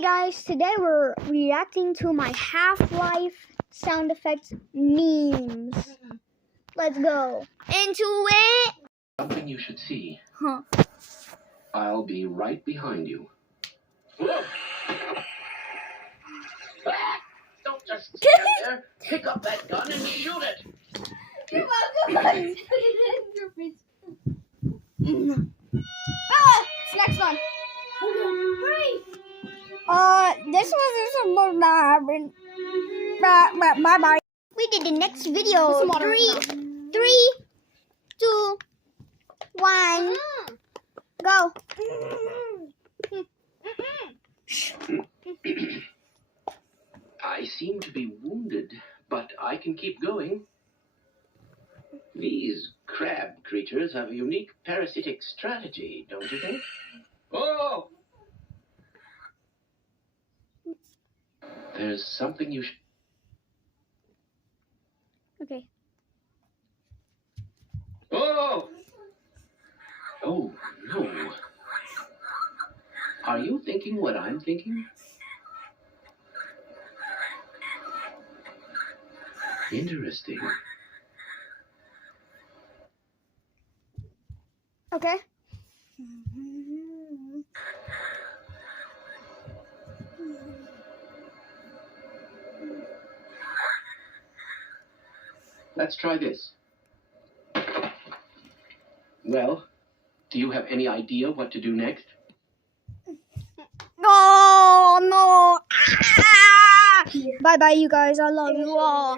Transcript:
Hey guys, today we're reacting to my Half-Life sound effects memes. Let's go into it. Something you should see. Huh. I'll be right behind you. Whoa. Ah! Don't just stand there. Pick up that gun and shoot it. You're welcome. It's next one. Hurry. This was supposed to happen. Bye bye. We did the next video. Three, 2, 1, go. I seem to be wounded, but I can keep going. These crab creatures have a unique parasitic strategy, don't you think? Oh! There's something you should... Okay. Oh! Oh, no. Are you thinking what I'm thinking? Interesting. Okay. Let's try this. Well, do you have any idea what to do next? No. Bye bye, you guys. I love you all.